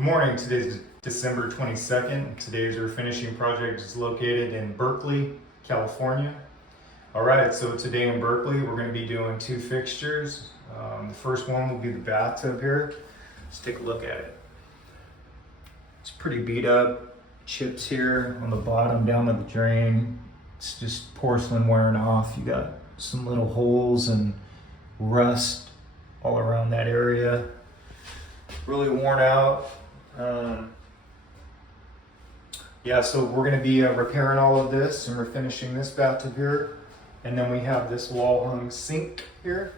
Good morning. Today's December 22nd. Today's refinishing project is located in Berkeley, California. All right, so today in Berkeley, we're going to be doing two fixtures. The first one will be the bathtub here. Let's take a look at it. It's pretty beat up. Chips here on the bottom down to the drain. It's just porcelain wearing off. You got some little holes and rust all around that area. Really worn out. Yeah, so we're going to be repairing all of this and refinishing this bathtub here. And then we have this wall hung sink here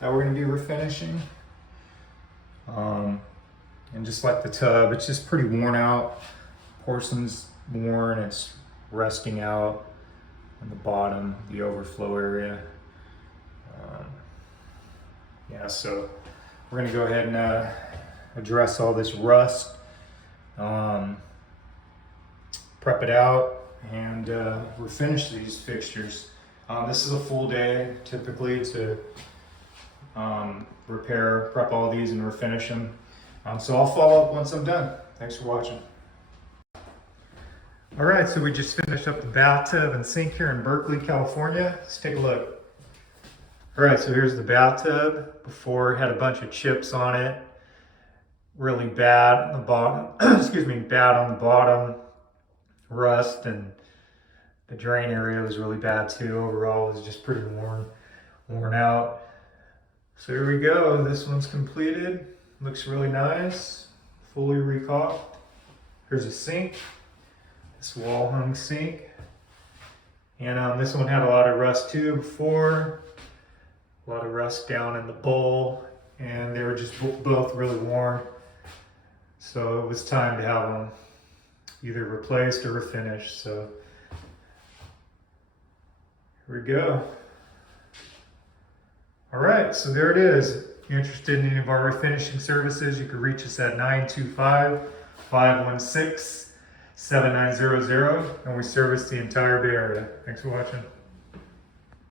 that we're going to be refinishing. And just like the tub, it's just pretty worn out. Porcelain's worn, it's rusting out on the bottom, the overflow area. Yeah, so we're going to go ahead and address all this rust, prep it out, and refinish these fixtures. This is a full day typically to repair, prep all these and refinish them. So I'll follow up once I'm done. Thanks for watching. All right, so we just finished up the bathtub and sink here in Berkeley, California. Let's take a look. All right, so here's the bathtub. Before it had a bunch of chips on it. Really bad on the bottom, excuse me, bad on the bottom. Rust, and the drain area was really bad too. Overall, it was just pretty worn out. So here we go. This one's completed. Looks really nice. Fully recaulked. Here's a sink. This wall hung sink. And this one had a lot of rust too before. A lot of rust down in the bowl. And they were just both really worn. So it was time to have them either replaced or refinished. So here we go. All right, so there it is. If you're interested in any of our refinishing services, you can reach us at 925-516-7900, and we service the entire Bay Area. Thanks for watching.